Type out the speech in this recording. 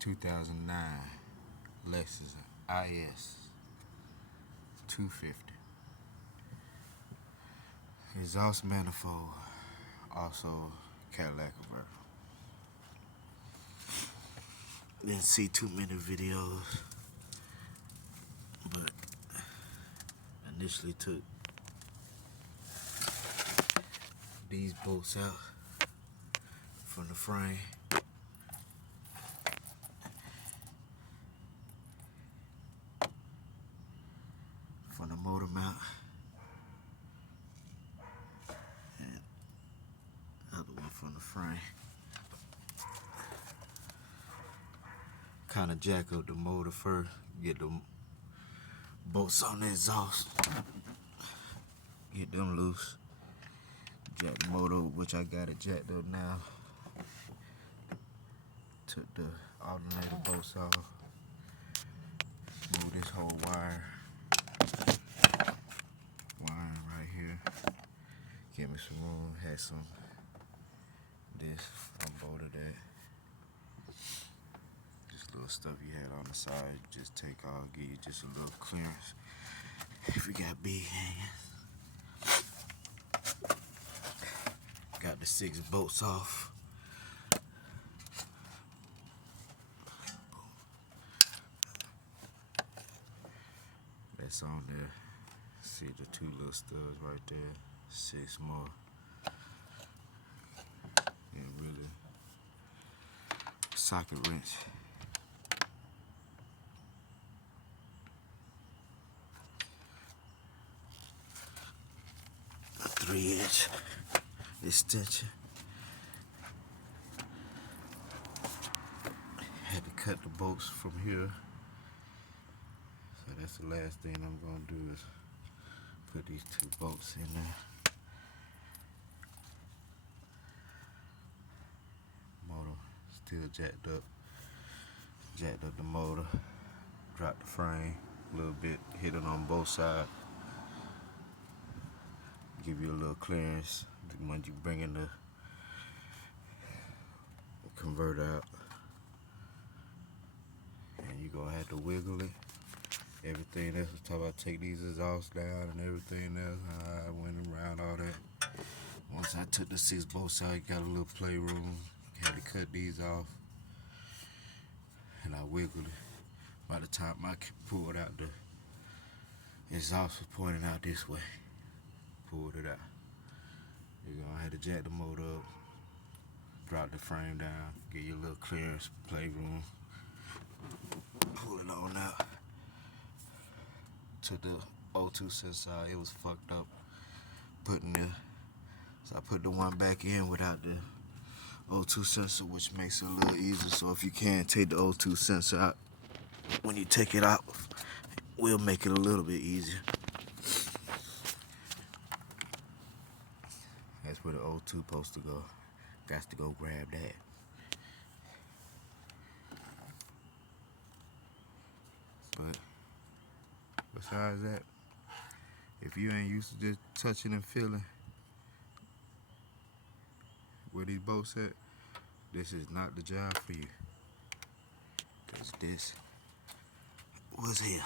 2009 Lexus IS 250. Exhaust manifold, also catalytic converter. Didn't see too many videos, but initially took these bolts out from the frame. From the motor mount, and other one from the frame. Kind of jack up the motor first, get the bolts on the exhaust, get them loose. Jack the motor up, which I got it jacked up now. Took the alternator bolts off. Move this whole wiring right here. Give me some room. Had some this. Unbolted that. Just little stuff you had on the side. Just take off. Give you just a little clearance. If you got big hands. Got the 6 bolts off. That's on there. See the 2 little studs right there. 6 more. And really socket wrench. A 3-inch extension. Had to cut the bolts from here. So that's the last thing I'm gonna do is put these 2 bolts in there. Motor still jacked up. Jacked up the motor. Dropped the frame a little bit. Hit it on both sides. Give you a little clearance when you bring in the converter out. And you're gonna have to wiggle it. Everything else, was talking about take these exhausts down and everything else. I went around all that. Once I took the 6 bolts out, got a little playroom. Had to cut these off. And I wiggled it. By the time I pulled out, the exhaust was pointing out this way. Pulled it out. You're gonna have to jack the motor up. Drop the frame down. Get you a little clearance, playroom. Pull it on out. To the O2 sensor, it was fucked up. Putting the, so I put the one back in without the O2 sensor, which makes it a little easier. So if you can take the O2 sensor out, when you take it out, we'll make it a little bit easier. That's where the O2 supposed to go. Got to go grab that. But besides that, if you ain't used to just touching and feeling where these bolts at, this is not the job for you. Cause this was here.